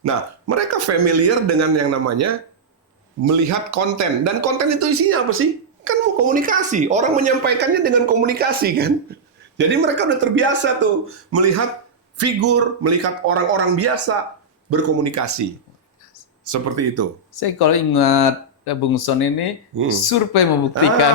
Nah, mereka familiar dengan yang namanya melihat konten. Dan konten itu isinya apa sih? Kan mau komunikasi. Orang menyampaikannya dengan komunikasi kan. Jadi mereka udah terbiasa tuh melihat figur, melihat orang-orang biasa berkomunikasi. Seperti itu. Saya kalau ingat Bung Son ini, survei membuktikan.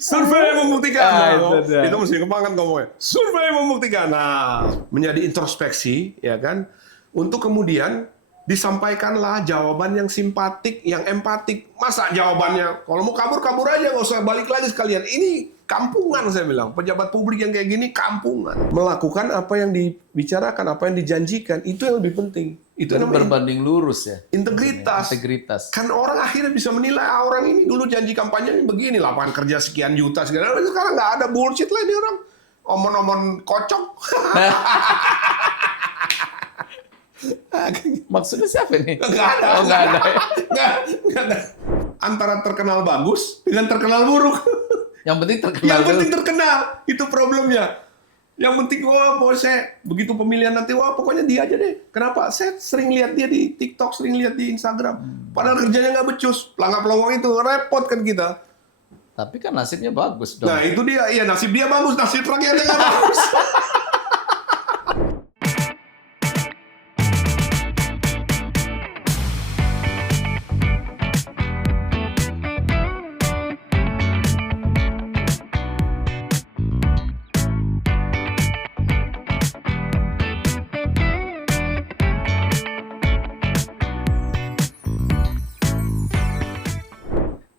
Survei membuktikan. Itu mesti kepangan ngomongnya. Survei membuktikan. Nah, menjadi introspeksi, ya kan, untuk kemudian disampaikanlah jawaban yang simpatik, yang empatik. Masa jawabannya, kalau mau kabur-kabur aja, nggak usah balik lagi sekalian. Ini kampungan, saya bilang. Pejabat publik yang kayak gini, kampungan. Melakukan apa yang dibicarakan, apa yang dijanjikan, itu yang lebih penting. Itu namanya berbanding lurus ya. integritas. Kan orang akhirnya bisa menilai, orang ini dulu janji kampanye ini begini, lapangan kerja sekian juta, sekarang nggak ada, bullshit lah ini orang. Omong-omong kocok. Maksudnya siapa ini? Nggak ada. Oh, nggak ada. Nggak ada. Antara terkenal bagus dengan terkenal buruk. Yang penting terkenal. Yang penting terkenal. Itu problemnya. Yang penting, wah, saya begitu pemilihan nanti, wah, pokoknya dia aja deh. Kenapa? Saya sering lihat dia di TikTok, sering lihat di Instagram. Padahal kerjanya nggak becus. Pelangak-pelongok itu, repot kan kita. Tapi kan nasibnya bagus dong. Nah, itu dia. Iya, nasib dia bagus, nasib rakyatnya nggak bagus.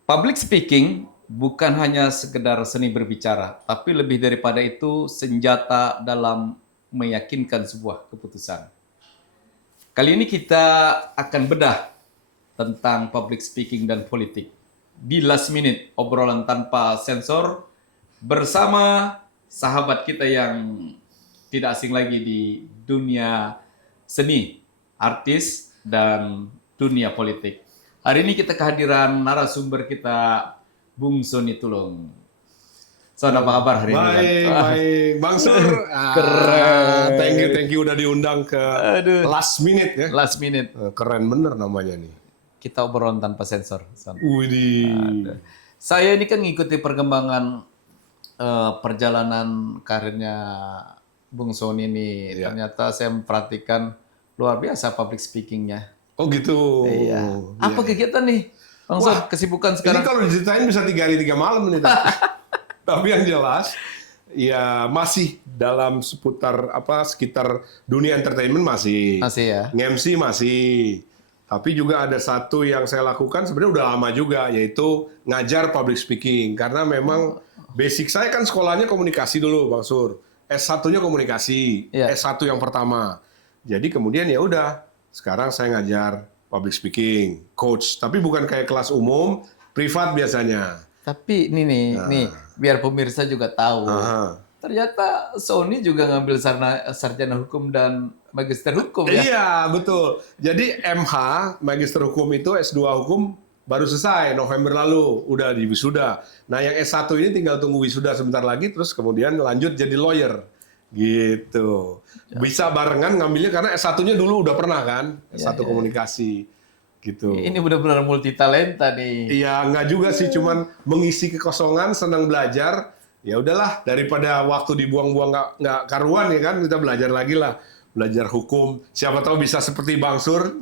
Public speaking bukan hanya sekedar seni berbicara, tapi lebih daripada itu senjata dalam meyakinkan sebuah keputusan. Kali ini kita akan bedah tentang public speaking dan politik di Last Minute, obrolan tanpa sensor bersama sahabat kita yang tidak asing lagi di dunia seni, artis, dan dunia politik. Hari ini kita kehadiran narasumber kita, Bung Sony Tulung. Son, apa kabar hari ini? Baik. Bang Sur. Keren. Thank you udah diundang ke Last Minute ya. Last Minute. Keren bener namanya nih. Kita obrolan tanpa sensor. Son. Widih. Saya ini kan ngikuti perkembangan perjalanan karirnya Bung Sony ini. Iya. Ternyata saya memperhatikan luar biasa public speaking-nya. Oh gitu. Iya. Apa kegiatan nih? Bang Son, kesibukan Ini sekarang? kalau diceritain bisa 3 hari 3 malam nih. Tapi yang jelas, ya masih dalam seputar sekitar dunia entertainment masih. Masih ya. Nge-MC masih. Tapi juga ada satu yang saya lakukan sebenarnya udah lama juga, yaitu ngajar public speaking. Karena memang basic saya kan sekolahnya komunikasi dulu, Bang Sur. S1-nya komunikasi, Iya. S1 yang pertama. Jadi kemudian ya udah, sekarang saya ngajar public speaking, coach. Tapi bukan kayak kelas umum, privat biasanya. Tapi nih, biar pemirsa juga tahu. Aha. Ternyata Sony juga ngambil sarjana hukum dan magister hukum ya. Iya, betul. Jadi MH, magister hukum itu S2 hukum baru selesai November lalu, udah di wisuda. Nah, yang S1 ini tinggal tunggu wisuda sebentar lagi, terus kemudian lanjut jadi lawyer. Gitu. Bisa barengan ngambilnya karena S1-nya dulu udah pernah kan, S1 komunikasi. Gitu. Ini benar-benar multi talenta nih. Iya, nggak juga sih, cuman mengisi kekosongan, senang belajar. Ya udahlah, daripada waktu dibuang-buang nggak karuan ya kan, kita belajar lagi lah. Belajar hukum, siapa tahu bisa seperti Bang Sur,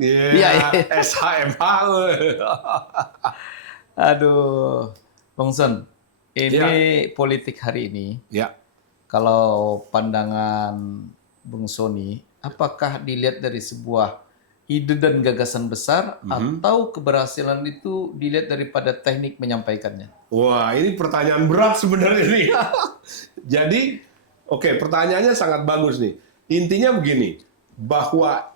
SHMH. Aduh, Bang Son, ini politik hari ini. Ya. Kalau pandangan Bung Sony, apakah dilihat dari sebuah ide dan gagasan besar atau keberhasilan itu dilihat daripada teknik menyampaikannya? Wah, ini pertanyaan berat sebenarnya nih. Jadi, oke, pertanyaannya sangat bagus nih. Intinya begini, bahwa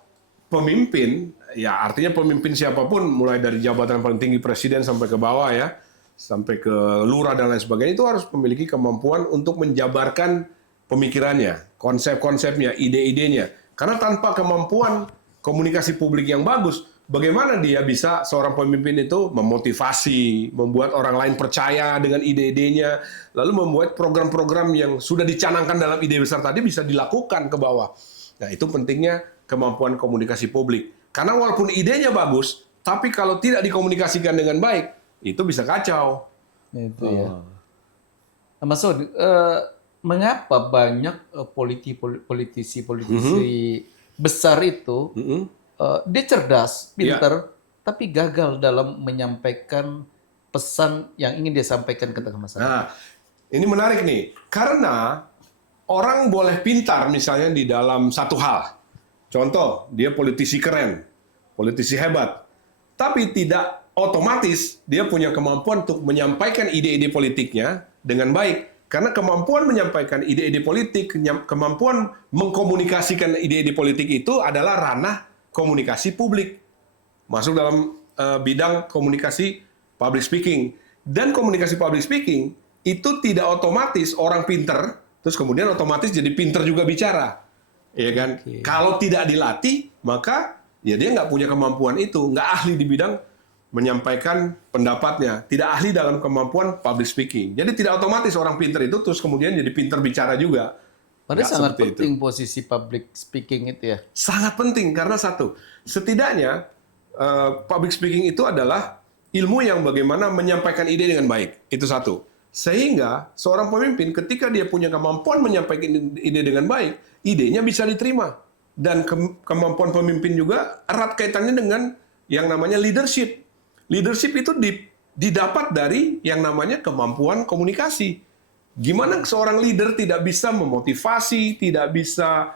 pemimpin, ya artinya pemimpin siapapun, mulai dari jabatan paling tinggi presiden sampai ke bawah ya, sampai ke lurah dan lain sebagainya, itu harus memiliki kemampuan untuk menjabarkan pemikirannya, konsep-konsepnya, ide-idenya. Karena tanpa kemampuan komunikasi publik yang bagus, bagaimana dia bisa seorang pemimpin itu memotivasi, membuat orang lain percaya dengan ide-idenya, lalu membuat program-program yang sudah dicanangkan dalam ide besar tadi bisa dilakukan ke bawah. Nah, itu pentingnya kemampuan komunikasi publik. Karena walaupun idenya bagus, tapi kalau tidak dikomunikasikan dengan baik, itu bisa kacau. Itu ya. Nah, Mas Sod, mengapa banyak politisi besar itu dia cerdas, pintar, tapi gagal dalam menyampaikan pesan yang ingin dia sampaikan ke tengah masyarakat? Nah, ini menarik nih. Karena orang boleh pintar misalnya di dalam satu hal. Contoh, dia politisi keren, politisi hebat. Tapi tidak otomatis dia punya kemampuan untuk menyampaikan ide-ide politiknya dengan baik. Karena kemampuan menyampaikan ide-ide politik, kemampuan mengkomunikasikan ide-ide politik itu adalah ranah komunikasi publik. Masuk dalam bidang komunikasi public speaking. Dan komunikasi public speaking itu tidak otomatis orang pinter, terus kemudian otomatis jadi pinter juga bicara. Ya kan? Oke. Kalau tidak dilatih, maka ya dia nggak punya kemampuan itu, nggak ahli di bidang menyampaikan pendapatnya, tidak ahli dalam kemampuan public speaking. Jadi tidak otomatis orang pinter itu terus kemudian jadi pinter bicara juga. Padahal Nggak sangat seperti penting posisi public speaking itu ya. Sangat penting karena satu, setidaknya public speaking itu adalah ilmu yang bagaimana menyampaikan ide dengan baik. Itu satu. Sehingga seorang pemimpin ketika dia punya kemampuan menyampaikan ide dengan baik, idenya bisa diterima. Dan kemampuan pemimpin juga erat kaitannya dengan yang namanya leadership. Leadership itu didapat dari yang namanya kemampuan komunikasi. Gimana seorang leader tidak bisa memotivasi, tidak bisa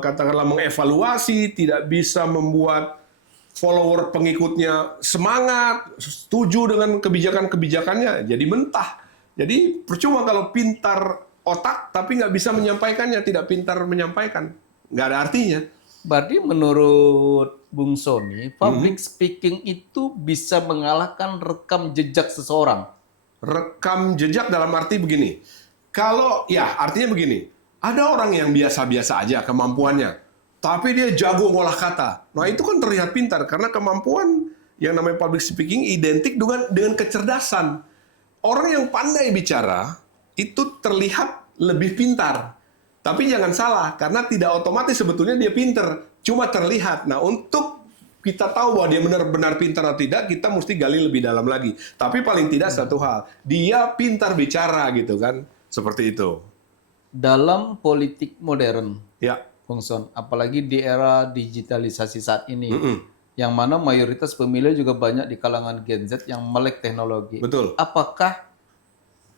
katakanlah mengevaluasi, tidak bisa membuat follower pengikutnya semangat, setuju dengan kebijakan-kebijakannya, jadi mentah. Jadi percuma kalau pintar otak tapi nggak bisa menyampaikannya, tidak pintar menyampaikan, nggak ada artinya. Berarti menurut Bung Sony, public speaking itu bisa mengalahkan rekam jejak seseorang. Rekam jejak dalam arti begini, kalau ya artinya begini, ada orang yang biasa-biasa aja kemampuannya, tapi dia jago ngolah kata. Nah itu kan terlihat pintar karena kemampuan yang namanya public speaking identik dengan kecerdasan. Orang yang pandai bicara itu terlihat lebih pintar. Tapi jangan salah, karena tidak otomatis sebetulnya dia pintar, cuma terlihat. Nah, untuk kita tahu bahwa dia benar-benar pintar atau tidak, kita mesti gali lebih dalam lagi. Tapi paling tidak satu hal, dia pintar bicara gitu kan, seperti itu. Dalam politik modern, Ya, Bung Son, apalagi di era digitalisasi saat ini, yang mana mayoritas pemilih juga banyak di kalangan Gen Z yang melek teknologi. betul. Apakah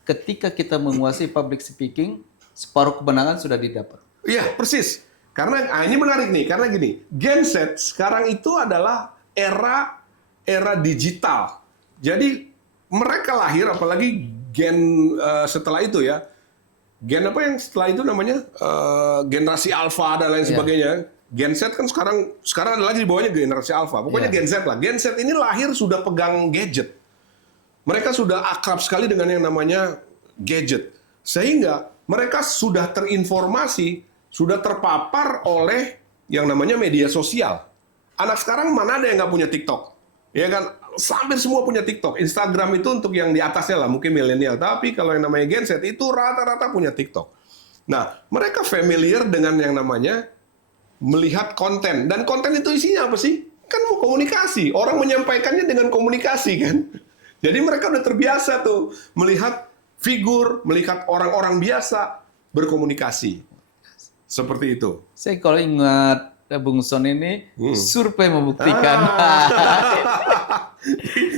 ketika kita menguasai public speaking, separuh kemenangan sudah didapat? Iya, persis. Karena ini menarik nih, karena gini, Gen Z sekarang itu adalah era digital. Jadi mereka lahir, apalagi Gen setelah itu ya, Gen apa yang setelah itu namanya generasi Alpha dan lain sebagainya. Gen Z kan sekarang ada lagi di bawahnya generasi Alpha. Pokoknya Gen Z lah. Gen Z ini lahir sudah pegang gadget. Mereka sudah akrab sekali dengan yang namanya gadget. Sehingga mereka sudah terinformasi, sudah terpapar oleh yang namanya media sosial. Anak sekarang mana ada yang nggak punya TikTok? Ya kan, hampir semua punya TikTok. Instagram itu untuk yang di atasnya lah, mungkin milenial. Tapi kalau yang namanya Gen Z itu rata-rata punya TikTok. Nah, mereka familiar dengan yang namanya melihat konten. Dan konten itu isinya apa sih? Kan mau komunikasi. Orang menyampaikannya dengan komunikasi kan. Jadi mereka udah terbiasa tuh melihat figur, melihat orang-orang biasa berkomunikasi. Seperti itu. Saya kalau ingat Bung Son ini, survei membuktikan.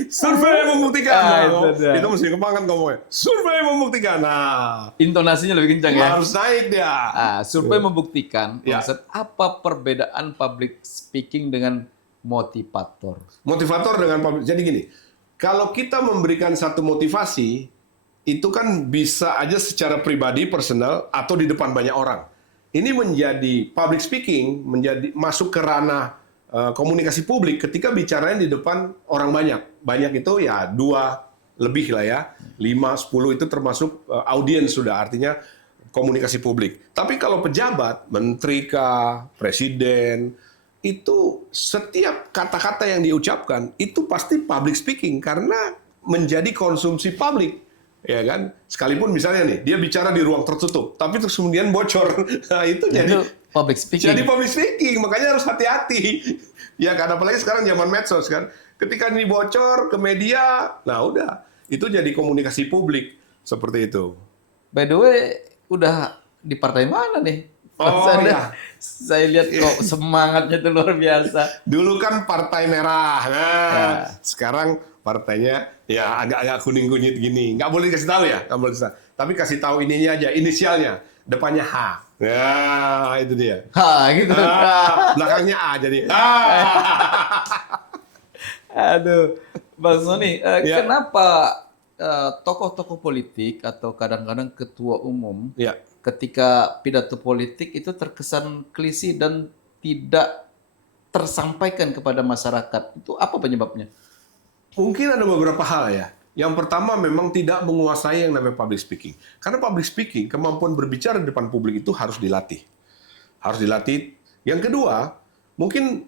Survei membuktikan. itu dia. Itu mesti kepangan ngomongnya. Survei membuktikan. Nah, Intonasinya lebih kencang ya. harus naik dia. Survei membuktikan, Ya. konsep apa perbedaan public speaking dengan motivator? Motivator dengan public. Jadi gini, kalau kita memberikan satu motivasi, itu kan bisa aja secara pribadi, personal, atau di depan banyak orang. Ini menjadi public speaking, menjadi masuk ke ranah komunikasi publik ketika bicaranya di depan orang banyak. Banyak itu ya 2 lebih lah ya, 5, 10 itu termasuk audiens sudah, artinya komunikasi publik. Tapi kalau pejabat, menteri kah, presiden, itu setiap kata-kata yang diucapkan itu pasti public speaking karena menjadi konsumsi publik. Ya kan, sekalipun misalnya nih dia bicara di ruang tertutup, tapi terus kemudian bocor, nah itu jadi public speaking. Jadi public speaking, makanya harus hati-hati. Ya kan, apalagi sekarang zaman medsos kan. Ketika ini bocor ke media, nah udah, itu jadi komunikasi publik seperti itu. By the way, udah di partai mana nih? Oh, saya, ya. saya lihat kok semangatnya tuh luar biasa. Dulu kan Partai Merah, nah Ya. sekarang partainya ya agak-agak kuning-kunyit gini. Nggak boleh kasih tahu ya, nggak boleh kasih tahu. Tapi kasih tahu ininya aja, inisialnya, depannya H. Ya, itu dia. Gitu. Belakangnya A jadi. Aduh, Bang Sony, Ya. kenapa tokoh-tokoh politik atau kadang-kadang ketua umum Ya. ketika pidato politik itu terkesan klise dan tidak tersampaikan kepada masyarakat? Itu apa penyebabnya? Mungkin ada beberapa hal ya. Yang pertama memang tidak menguasai yang namanya public speaking. Karena public speaking, kemampuan berbicara di depan publik itu harus dilatih. Harus dilatih. Yang kedua, mungkin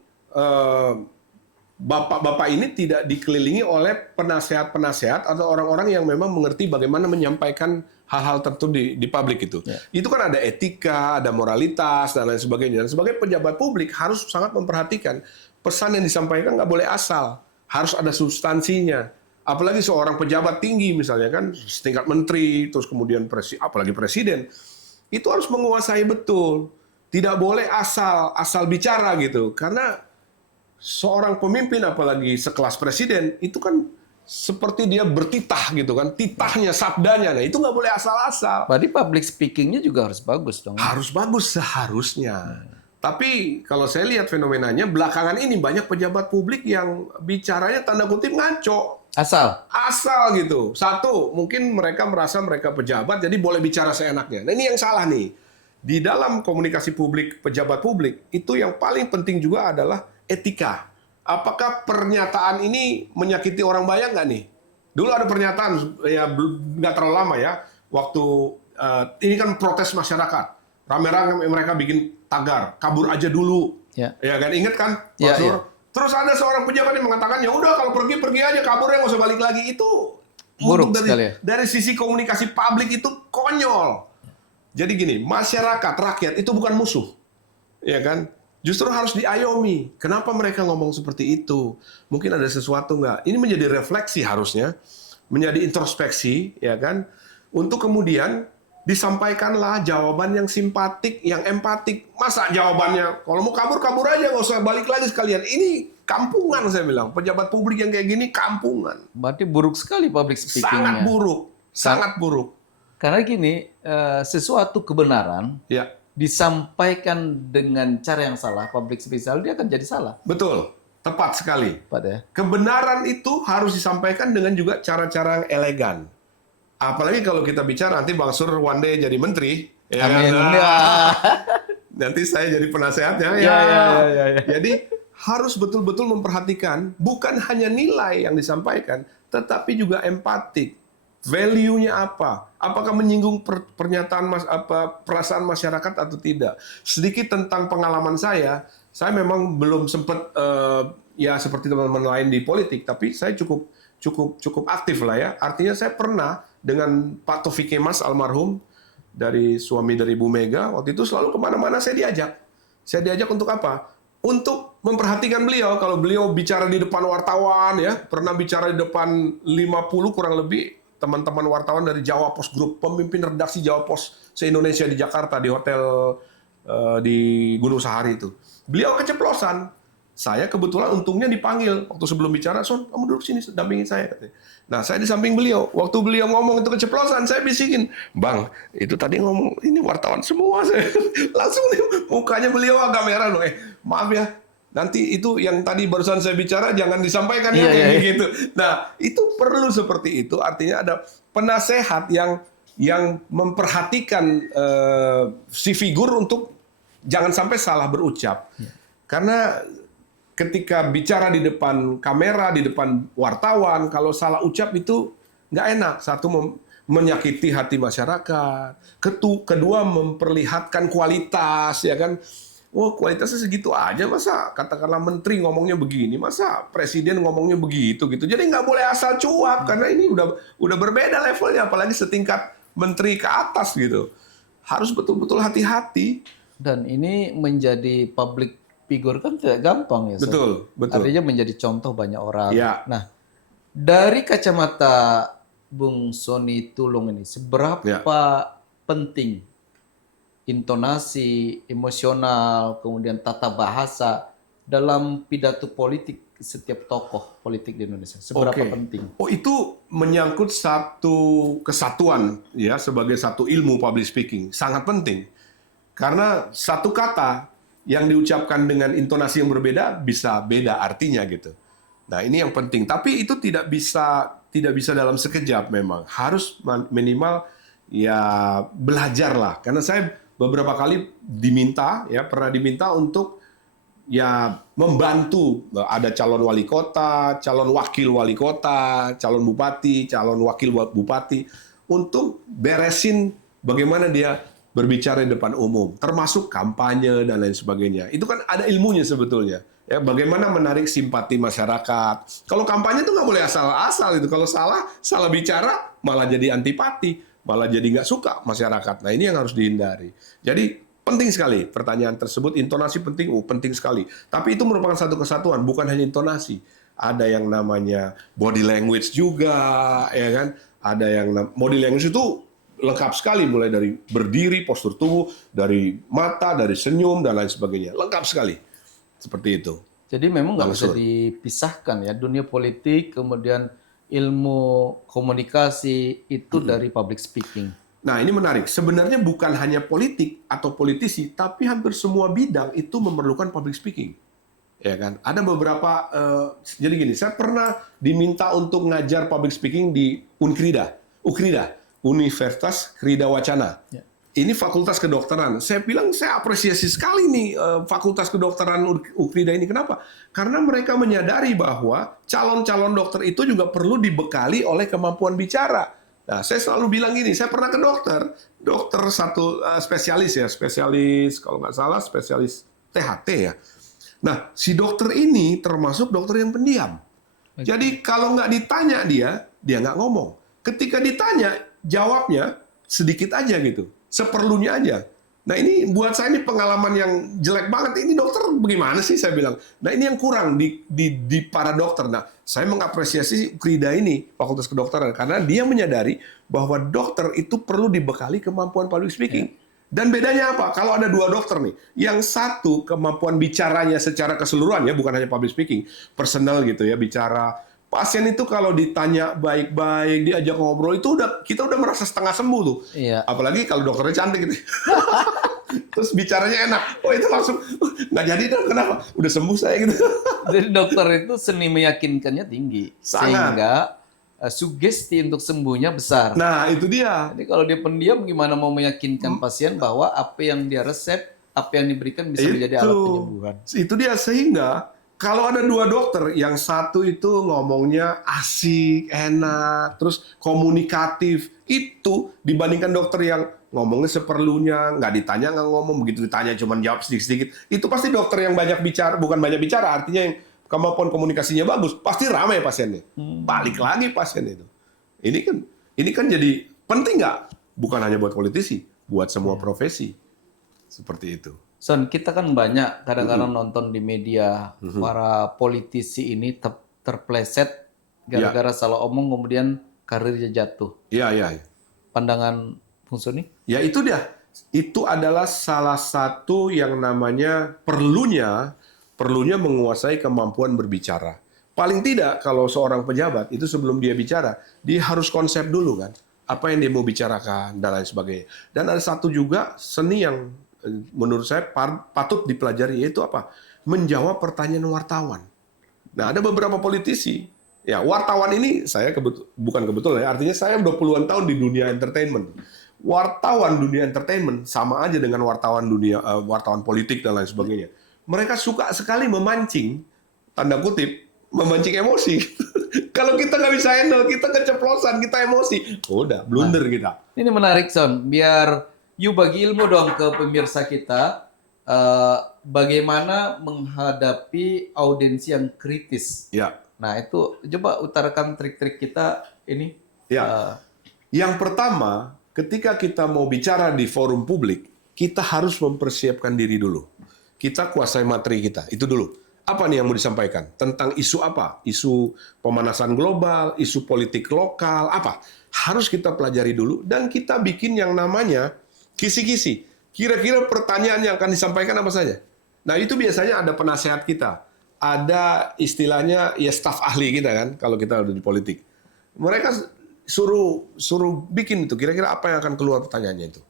bapak-bapak ini tidak dikelilingi oleh penasehat-penasehat atau orang-orang yang memang mengerti bagaimana menyampaikan hal-hal tertentu di publik itu. Ya. Itu kan ada etika, ada moralitas, dan lain sebagainya. Dan sebagai pejabat publik harus sangat memperhatikan pesan yang disampaikan nggak boleh asal. Harus ada substansinya. Apalagi seorang pejabat tinggi misalnya kan, setingkat menteri, terus kemudian apalagi presiden, itu harus menguasai betul. Tidak boleh asal bicara gitu. Karena seorang pemimpin apalagi sekelas presiden itu kan seperti dia bertitah gitu kan, titahnya, sabdanya, nah itu nggak boleh asal-asal. Berarti public speaking-nya juga harus bagus dong. Harus bagus seharusnya. Tapi kalau saya lihat fenomenanya belakangan ini banyak pejabat publik yang bicaranya tanda kutip ngaco. Asal. Asal gitu. Satu, mungkin mereka merasa mereka pejabat jadi boleh bicara seenaknya. Nah ini yang salah nih. Di dalam komunikasi publik, pejabat publik, itu yang paling penting juga adalah etika. Apakah pernyataan ini menyakiti orang banyak nggak nih? Dulu ada pernyataan, ya nggak terlalu lama ya, waktu ini kan protes masyarakat. Rame-rame mereka bikin tagar, kabur aja dulu. Ya. Ya kan, inget kan? Ya, Pak Sur? ya. Terus ada seorang pejabat yang mengatakan, ya udah kalau pergi aja, kaburnya nggak usah balik lagi. Itu Buruk untuk sekali ya. dari sisi komunikasi publik itu konyol. Jadi gini, masyarakat, rakyat itu bukan musuh. Ya kan? Justru harus diayomi. Kenapa mereka ngomong seperti itu? Mungkin ada sesuatu nggak? Ini menjadi refleksi harusnya, menjadi introspeksi, ya kan? Untuk kemudian disampaikanlah jawaban yang simpatik, yang empatik. Masa jawabannya, kalau mau kabur aja, nggak usah balik lagi sekalian. Ini kampungan saya bilang. Pejabat publik yang kayak gini kampungan. Berarti buruk sekali public speaking-nya. Sangat buruk. Sangat buruk. Karena gini, sesuatu kebenaran Ya, disampaikan dengan cara yang salah, public speaking, dia akan jadi salah. betul. Tepat sekali. Pak ya. Kebenaran itu harus disampaikan dengan juga cara-cara yang elegan. Apalagi kalau kita bicara nanti Bang Sur one day jadi menteri. Ya kan? Amin. Nah, Ya. nanti saya jadi penasehatnya. Ya. Jadi harus betul-betul memperhatikan bukan hanya nilai yang disampaikan, tetapi juga empatik. Value-nya apa? Apakah menyinggung pernyataan perasaan masyarakat atau tidak? Sedikit tentang pengalaman saya memang belum sempat ya seperti teman-teman lain di politik, tapi saya cukup aktif lah ya. Artinya saya pernah dengan Pak Taufik Kemas almarhum dari suami dari Bu Mega, waktu itu selalu kemana-mana saya diajak. Saya diajak untuk apa? Untuk memperhatikan beliau. Kalau beliau bicara di depan wartawan ya, pernah bicara di depan 50 kurang lebih teman-teman wartawan dari Jawa Post Group, pemimpin redaksi Jawa Post se-Indonesia di Jakarta, di hotel di Gunung Sahari itu. Beliau keceplosan. Saya kebetulan untungnya dipanggil. Waktu sebelum bicara, Son, kamu duduk sini, dampingin saya. Nah, saya di samping beliau. Waktu beliau ngomong itu keceplosan, saya bisikin, Bang, itu tadi ngomong, ini wartawan semua. Saya langsung nih, mukanya beliau agak merah loh. Maaf ya, nanti itu yang tadi barusan saya bicara jangan disampaikan ya kayak gitu. Nah, itu perlu seperti itu. Artinya ada penasehat yang memperhatikan si figur untuk jangan sampai salah berucap. Karena ketika bicara di depan kamera, di depan wartawan, kalau salah ucap itu nggak enak. Satu menyakiti hati masyarakat. Kedua memperlihatkan kualitas, ya kan? Wah, kualitasnya segitu aja, masa katakanlah menteri ngomongnya begini, masa presiden ngomongnya begitu gitu. Jadi nggak boleh asal cuap karena ini udah berbeda levelnya, apalagi setingkat menteri ke atas gitu. Harus betul-betul hati-hati. Dan ini menjadi public figure kan tidak gampang ya, Son. Betul, betul. Artinya menjadi contoh banyak orang. Ya. Nah, dari kacamata Bung Sony Tulung ini, seberapa Ya. penting intonasi, emosional, kemudian tata bahasa dalam pidato politik setiap tokoh politik di Indonesia? Seberapa Oke. penting? Oh, itu menyangkut satu kesatuan ya sebagai satu ilmu public speaking, sangat penting. Karena satu kata yang diucapkan dengan intonasi yang berbeda bisa beda artinya gitu. Nah, ini yang penting. Tapi itu tidak bisa dalam sekejap memang. Harus minimal ya belajar lah. Karena saya beberapa kali pernah diminta untuk ya membantu. Ada calon wali kota, calon wakil wali kota, calon bupati, calon wakil bupati untuk beresin bagaimana dia berbicara di depan umum, termasuk kampanye dan lain sebagainya. Itu kan ada ilmunya sebetulnya. Ya, bagaimana menarik simpati masyarakat. Kalau kampanye itu nggak boleh asal-asal itu. Kalau salah bicara malah jadi antipati, malah jadi nggak suka masyarakat. Nah, ini yang harus dihindari. Jadi penting sekali pertanyaan tersebut. Intonasi penting, penting sekali. Tapi itu merupakan satu kesatuan, bukan hanya intonasi. Ada yang namanya body language juga, ya kan? Ada yang body language itu lengkap sekali, mulai dari berdiri, postur tubuh, dari mata, dari senyum, dan lain sebagainya. Lengkap sekali. Seperti itu. Jadi memang nggak bisa Langsung. dipisahkan ya, dunia politik, kemudian ilmu komunikasi itu dari public speaking. Nah, ini menarik. Sebenarnya bukan hanya politik atau politisi, tapi hampir semua bidang itu memerlukan public speaking. Ya kan? Ada beberapa, jadi gini, saya pernah diminta untuk ngajar public speaking di UKRIDA, Universitas Krida Wacana. Ya. Ini fakultas kedokteran. Saya bilang saya apresiasi sekali nih fakultas kedokteran UKRIDA ini. Kenapa? Karena mereka menyadari bahwa calon-calon dokter itu juga perlu dibekali oleh kemampuan bicara. Nah, saya selalu bilang gini, saya pernah ke dokter satu spesialis kalau nggak salah spesialis THT ya. Nah, si dokter ini termasuk dokter yang pendiam. Jadi kalau nggak ditanya dia nggak ngomong. Ketika ditanya, jawabnya sedikit aja gitu, seperlunya aja. Nah, ini buat saya ini pengalaman yang jelek banget. Ini dokter bagaimana sih, saya bilang. Nah, ini yang kurang di para dokter. Nah, saya mengapresiasi Krida ini, Fakultas Kedokteran, karena dia menyadari bahwa dokter itu perlu dibekali kemampuan public speaking. Dan bedanya apa? Kalau ada dua dokter nih, yang satu kemampuan bicaranya secara keseluruhan ya, bukan hanya public speaking, personal gitu ya, bicara. Pasien itu kalau ditanya baik-baik, diajak ngobrol, itu kita udah merasa setengah sembuh tuh. Iya. Apalagi kalau dokternya cantik gitu. Terus bicaranya enak. Oh, itu langsung nggak jadi dong, kenapa? Udah sembuh saya gitu. Jadi dokter itu seni meyakinkannya tinggi, Sangat. sehingga sugesti untuk sembuhnya besar. Nah, itu dia. Jadi kalau dia pendiam, gimana mau meyakinkan pasien bahwa apa yang dia resep, apa yang diberikan bisa menjadi alat penyembuhan? Itu dia, sehingga kalau ada dua dokter, yang satu itu ngomongnya asik, enak, terus komunikatif, itu dibandingkan dokter yang ngomongnya seperlunya, nggak ditanya nggak ngomong, begitu ditanya cuma jawab sedikit-sedikit, itu pasti dokter yang banyak bicara, bukan banyak bicara, artinya yang kemampuan komunikasinya bagus, pasti ramai pasiennya. Balik lagi pasien itu. Ini kan jadi penting nggak? Bukan hanya buat politisi, buat semua profesi. Seperti itu. Son, kita kan banyak kadang-kadang nonton di media para politisi ini terpleset gara-gara salah omong kemudian karirnya jatuh. Iya, iya. Pandangan Bung Sony? Ya itu dia. Itu adalah salah satu yang namanya perlunya menguasai kemampuan berbicara. Paling tidak kalau seorang pejabat itu sebelum dia bicara, dia harus konsep dulu kan. Apa yang dia mau bicarakan dan lain sebagainya. Dan ada satu juga seni yang menurut saya patut dipelajari, yaitu apa? Menjawab pertanyaan wartawan. Nah, ada beberapa politisi, ya wartawan ini saya bukan kebetulan ya, artinya saya udah puluhan tahun di dunia entertainment. Wartawan dunia entertainment sama aja dengan wartawan wartawan politik dan lain sebagainya. Mereka suka sekali memancing, tanda kutip, memancing emosi. Kalau kita nggak bisa handle, kita keceplosan, kita emosi, udah blunder kita. Ini menarik, Son. Biar you bagi ilmu dong ke pemirsa kita, bagaimana menghadapi audiensi yang kritis. Ya. Nah, itu coba utarakan trik-trik kita ini. Ya. Yang pertama, ketika kita mau bicara di forum publik, kita harus mempersiapkan diri dulu. Kita kuasai materi kita, itu dulu. Apa nih yang mau disampaikan? Tentang isu apa? Isu pemanasan global, isu politik lokal, apa? Harus kita pelajari dulu, dan kita bikin yang namanya kisi-kisi. Kira-kira pertanyaan yang akan disampaikan apa saja? Nah, itu biasanya ada penasehat kita. Ada istilahnya ya staf ahli kita kan, kalau kita udah di politik. Mereka suruh bikin itu, kira-kira apa yang akan keluar pertanyaannya itu.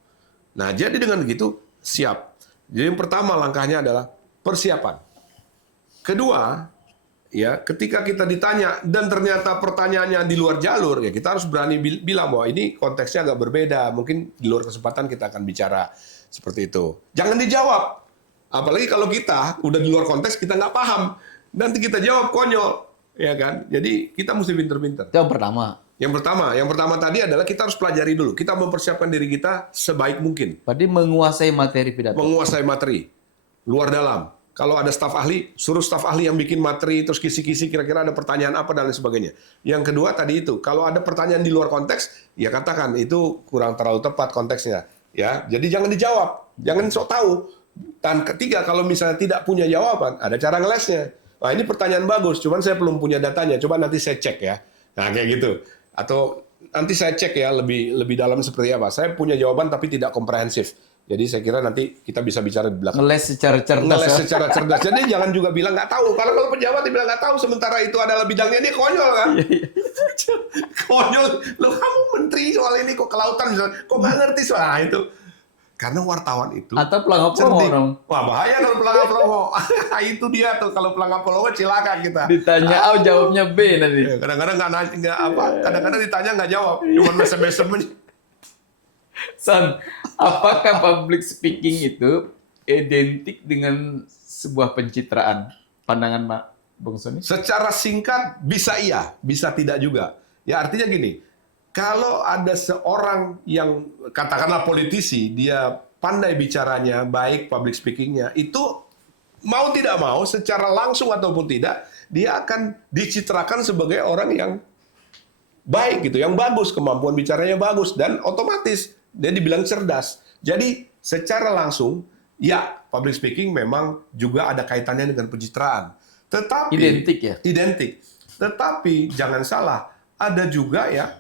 Nah, jadi dengan begitu, siap. Jadi yang pertama langkahnya adalah persiapan. Kedua, ya ketika kita ditanya dan ternyata pertanyaannya di luar jalur, ya kita harus berani bilang bahwa ini konteksnya agak berbeda. Mungkin di luar kesempatan kita akan bicara seperti itu. Jangan dijawab. Apalagi kalau kita udah di luar konteks, kita nggak paham. Nanti kita jawab konyol. Ya kan? Jadi kita mesti pinter-pinter. Itu yang pertama. Yang pertama tadi adalah kita harus pelajari dulu. Kita mempersiapkan diri kita sebaik mungkin. Berarti menguasai materi pidato. Menguasai materi. Luar dalam. Kalau ada staf ahli, suruh staf ahli yang bikin materi, terus kisi-kisi kira-kira ada pertanyaan apa dan lain sebagainya. Yang kedua tadi itu, kalau ada pertanyaan di luar konteks, ya katakan itu kurang terlalu tepat konteksnya. Ya, jadi jangan dijawab. Jangan sok tahu. Dan ketiga, kalau misalnya tidak punya jawaban, ada cara ngelesnya. Wah, ini pertanyaan bagus, cuman saya belum punya datanya. Coba nanti saya cek ya. Nah, kayak gitu. Atau nanti saya cek ya lebih dalam seperti apa. Saya punya jawaban tapi tidak komprehensif. Jadi saya kira nanti kita bisa bicara di belakang. Ngeles secara cerdas. Ngeles Ya? secara cerdas. Jadi jangan juga bilang nggak tahu. Kalau pejabat dibilang nggak tahu, sementara itu adalah bidangnya, dia konyol kan? Konyol. Loh, kamu menteri soal ini kok kelautan misalnya, kok nggak ngerti soal itu? Karena wartawan itu Atau pelanggan promo dong. Wah, bahaya kalau pelanggan promo. Itu dia tuh, kalau pelanggan promo cilaka kita. Ditanya A, jawabnya B nanti. Kadang-kadang nggak apa, kadang-kadang ditanya nggak jawab, cuma mesem-mesem aja. Son, apakah public speaking itu identik dengan sebuah pencitraan? Pandangan Pak Bung Sony? Secara singkat bisa iya, bisa tidak juga. Ya artinya gini, kalau ada seorang yang katakanlah politisi, dia pandai bicaranya, baik public speakingnya, itu mau tidak mau, secara langsung ataupun tidak, dia akan dicitrakan sebagai orang yang baik gitu, yang bagus, kemampuan bicaranya bagus, dan otomatis dia dibilang cerdas. Jadi secara langsung, ya public speaking memang juga ada kaitannya dengan pencitraan. Tetapi Identik ya? Identik. Tetapi jangan salah, ada juga ya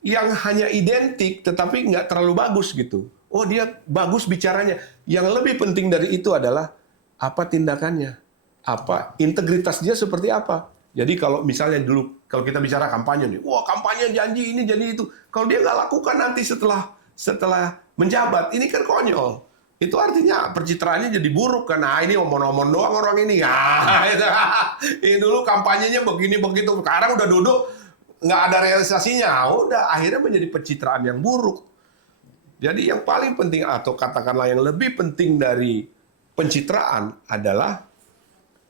yang hanya identik tetapi nggak terlalu bagus gitu. Oh, dia bagus bicaranya. Yang lebih penting dari itu adalah apa tindakannya, apa integritas dia seperti apa. Jadi kalau misalnya dulu kalau kita bicara kampanye nih, wah kampanye janji ini janji itu. Kalau dia nggak lakukan nanti setelah menjabat, ini kan konyol. Itu artinya percitraannya jadi buruk kan. Nah, ini omong-omong doang orang ini. Nah, ini dulu kampanyenya begini begitu. Sekarang udah duduk nggak ada realisasinya. Udah akhirnya menjadi pencitraan yang buruk. Jadi yang paling penting atau katakanlah yang lebih penting dari pencitraan adalah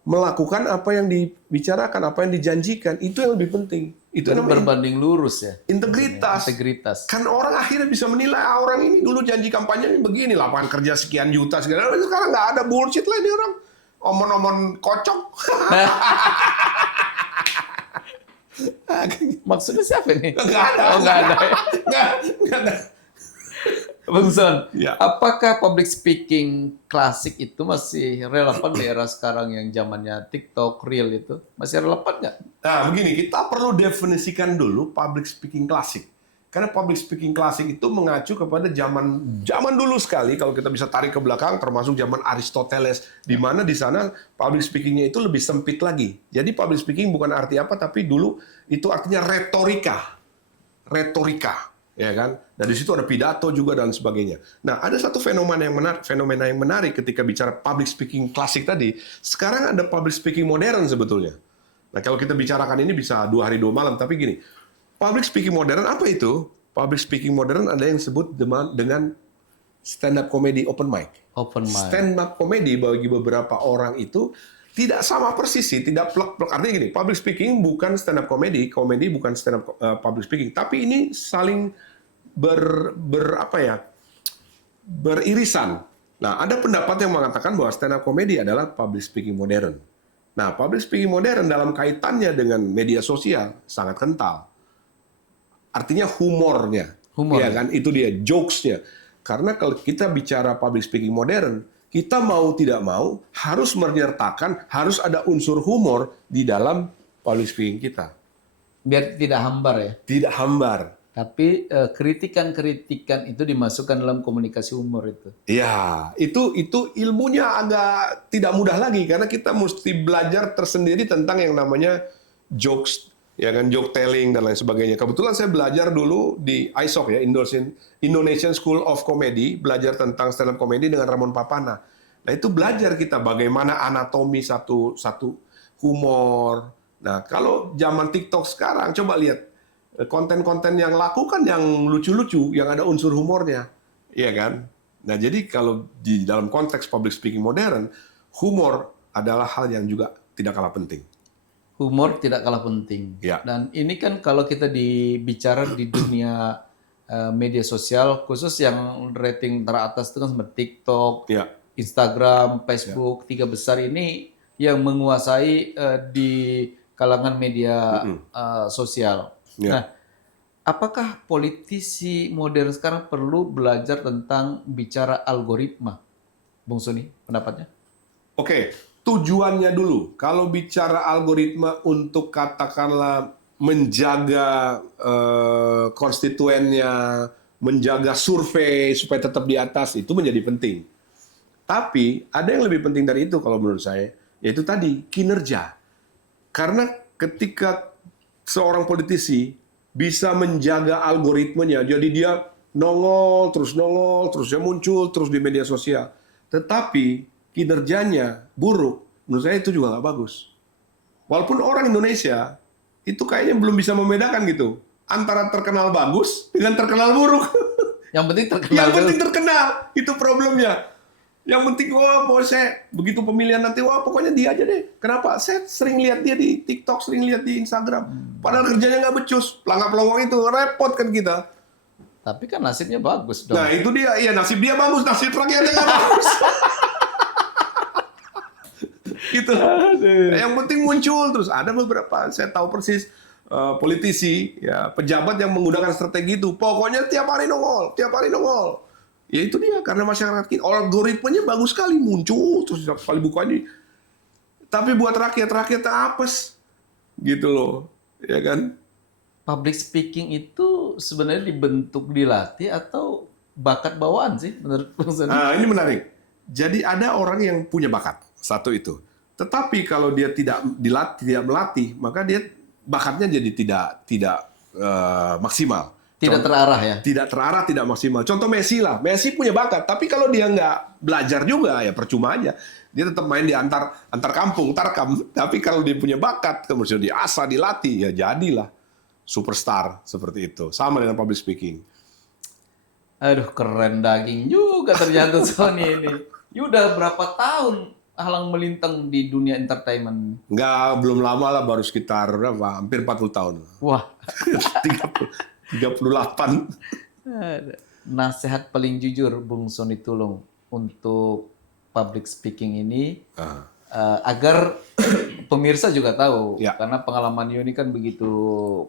melakukan apa yang dibicarakan, apa yang dijanjikan, itu yang lebih penting. Itu Itu namanya berbanding lurus ya. integritas. Integritas. Kan orang akhirnya bisa menilai orang ini dulu janji kampanye begini, lapangan kerja sekian juta segala. Sekarang nggak ada, bullshit lah ini orang. Omong-omong kocok. Maksudnya siapa nih? Nggak ada. Oh, nggak ada. Nggak ada. Bung Son, Ya. apakah public speaking klasik itu masih relevan di era sekarang yang zamannya TikTok, Reel itu? Masih relevan nggak? Nah, begini, kita perlu definisikan dulu public speaking klasik. Karena public speaking klasik itu mengacu kepada zaman dulu sekali, kalau kita bisa tarik ke belakang, termasuk zaman Aristoteles, di mana di sana public speaking-nya itu lebih sempit lagi. Jadi public speaking bukan arti apa, tapi dulu itu artinya retorika. Retorika. Ya kan? Dan di situ ada pidato juga dan sebagainya. Nah, ada satu fenomena yang menarik ketika bicara public speaking klasik tadi. Sekarang ada public speaking modern sebetulnya. Nah, kalau kita bicarakan ini bisa 2 hari 2 malam, tapi gini, public speaking modern apa itu? Public speaking modern ada yang disebut dengan stand up comedy open mic. Open mind. Stand up comedy bagi beberapa orang itu tidak sama persis sih, tidak plek-plek. Artinya gini, public speaking bukan stand up comedy, komedi bukan stand up public speaking, tapi ini saling beririsan. Nah, ada pendapat yang mengatakan bahwa stand up comedy adalah public speaking modern. Nah, public speaking modern dalam kaitannya dengan media sosial sangat kental. Artinya humornya. Humor. Ya kan, itu dia jokes-nya. Karena kalau kita bicara public speaking modern, kita mau tidak mau harus menyertakan, harus ada unsur humor di dalam public speaking kita. Biar tidak hambar ya. Tidak hambar. Tapi kritikan-kritikan itu dimasukkan dalam komunikasi humor itu. Ya, itu ilmunya agak tidak mudah lagi karena kita mesti belajar tersendiri tentang yang namanya jokes, ya kan, joke telling dan lain sebagainya. Kebetulan saya belajar dulu di ISOC ya, Indonesian School of Comedy, belajar tentang stand up comedy dengan Ramon Papana. Nah, itu belajar kita bagaimana anatomi satu humor. Nah, kalau zaman TikTok sekarang coba lihat konten-konten yang laku kan yang lucu-lucu, yang ada unsur humornya, iya kan? Nah, jadi kalau di dalam konteks public speaking modern, humor adalah hal yang juga tidak kalah penting. Humor tidak kalah penting. Ya. Dan ini kan kalau kita bicara di dunia media sosial, khusus yang rating teratas itu kan seperti TikTok, Ya. Instagram, Facebook, tiga besar ini yang menguasai di kalangan media sosial. Ya. Nah, apakah politisi modern sekarang perlu belajar tentang bicara algoritma? Bung Suni, pendapatnya? Oke, tujuannya dulu. Kalau bicara algoritma untuk katakanlah menjaga konstituennya, menjaga survei supaya tetap di atas, itu menjadi penting. Tapi ada yang lebih penting dari itu kalau menurut saya, yaitu tadi kinerja. Karena ketika seorang politisi bisa menjaga algoritmanya, jadi dia nongol, terus dia muncul, terus di media sosial. Tetapi kinerjanya buruk, menurut saya itu juga nggak bagus. Walaupun orang Indonesia itu kayaknya belum bisa membedakan gitu antara terkenal bagus dengan terkenal buruk. Yang penting terkenal. Yang penting terkenal, itu problemnya. Yang penting, wah, pokoknya saya begitu pemilihan nanti, wah pokoknya dia aja deh. Kenapa? Saya sering lihat dia di TikTok, sering lihat di Instagram. Padahal kerjanya nggak becus, pelangak-pelongok itu repot kan kita. Tapi kan nasibnya bagus dong. Nah itu dia, ya nasib dia bagus, nasib rakyatnya nggak bagus. Gitu. Yang penting muncul terus. Ada beberapa, saya tahu persis politisi, ya pejabat yang menggunakan strategi itu. Pokoknya tiap hari nongol, tiap hari nongol. Ya itu dia, karena masyarakat kita, algoritmanya bagus sekali, muncul, terus setiap kali buka ini. Tapi buat rakyat apes. Gitu loh, ya kan? Public speaking itu sebenarnya dibentuk, dilatih, atau bakat bawaan sih menurut Bung Suni? Nah, ini menarik. Jadi ada orang yang punya bakat, satu itu. Tetapi kalau dia tidak melatih, maka dia bakatnya jadi tidak maksimal. Tidak terarah ya? Tidak terarah, tidak maksimal. Contoh Messi lah. Messi punya bakat, tapi kalau dia nggak belajar juga, ya percuma aja. Dia tetap main di antar kampung, tarkam. Tapi kalau dia punya bakat, kemudian diasah, dilatih, ya jadilah superstar seperti itu. Sama dengan public speaking. Aduh, keren daging juga ternyata Sony ini. Ya udah berapa tahun halang melintang di dunia entertainment? Nggak, belum lama lah, baru sekitar berapa? Hampir 40 tahun. Wah. 38. Nasihat paling jujur Bung Sony Tulung untuk public speaking ini agar pemirsa juga tahu, Ya. karena pengalaman Yoni kan begitu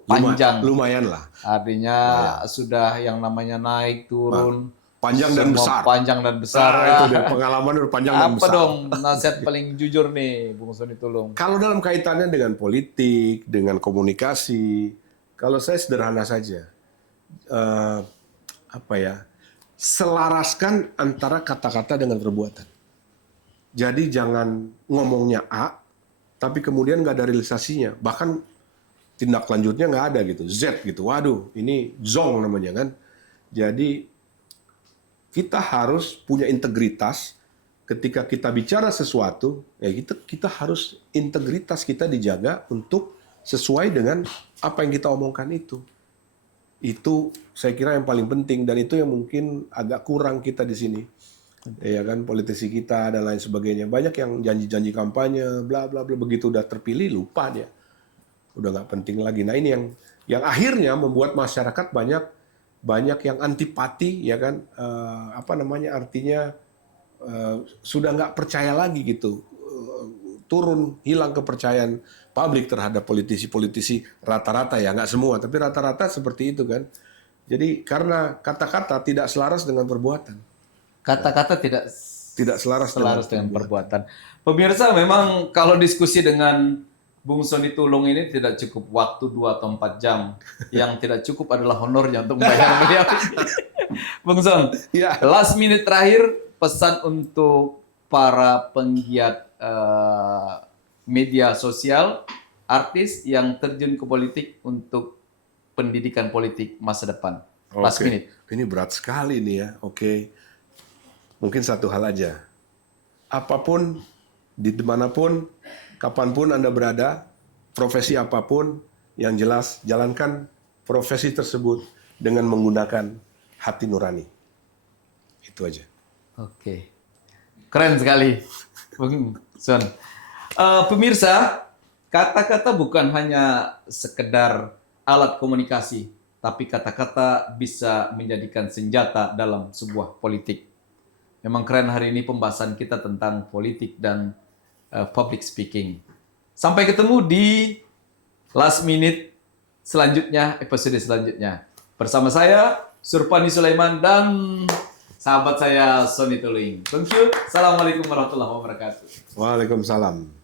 panjang. Lumayan lah. Artinya sudah yang namanya naik turun, Panjang dan semua besar. panjang dan besar. Itu dia, pengalaman udah panjang dan Apa besar. dong nasihat paling jujur nih Bung Sony Tulung? Kalau dalam kaitannya dengan politik, dengan komunikasi, kalau saya sederhana saja. Selaraskan antara kata-kata dengan perbuatan. Jadi jangan ngomongnya A, tapi kemudian nggak ada realisasinya. Bahkan tindak lanjutnya nggak ada gitu. Z gitu. Waduh, ini zong namanya kan. Jadi kita harus punya integritas ketika kita bicara sesuatu, ya kita harus integritas kita dijaga untuk sesuai dengan apa yang kita omongkan itu. Itu saya kira yang paling penting, dan itu yang mungkin agak kurang kita di sini. Ya kan, politisi kita dan lain sebagainya. Banyak yang janji-janji kampanye, bla bla bla, begitu udah terpilih lupa dia. Udah nggak penting lagi. Nah, ini yang akhirnya membuat masyarakat banyak yang antipati, ya kan, artinya sudah nggak percaya lagi gitu, turun, hilang kepercayaan publik terhadap politisi-politisi rata-rata, ya nggak semua, tapi rata-rata seperti itu kan. Jadi karena kata-kata tidak selaras dengan perbuatan. Kata-kata tidak Tidak selaras dengan perbuatan. Pemirsa, memang kalau diskusi dengan Bung Sony Tulung ini tidak cukup waktu 2 atau 4 jam. Yang tidak cukup adalah honornya untuk membayar beliau. Bung Son, Ya. last minute terakhir, pesan untuk para penggiat media sosial, artis yang terjun ke politik untuk pendidikan politik masa depan. Last Oke. minute. Ini berat sekali nih ya. Oke. Mungkin satu hal aja. Apapun, di dimanapun, kapanpun Anda berada, profesi apapun, yang jelas jalankan profesi tersebut dengan menggunakan hati nurani. Itu aja. Oke. Keren sekali, Bung Son. Pemirsa, kata-kata bukan hanya sekedar alat komunikasi, tapi kata-kata bisa menjadikan senjata dalam sebuah politik. Memang keren hari ini pembahasan kita tentang politik dan public speaking. Sampai ketemu di last minute selanjutnya, episode selanjutnya. Bersama saya, Surpani Sulaiman, dan sahabat saya, Sony Tulung. Thank you. Assalamualaikum warahmatullahi wabarakatuh. Waalaikumsalam.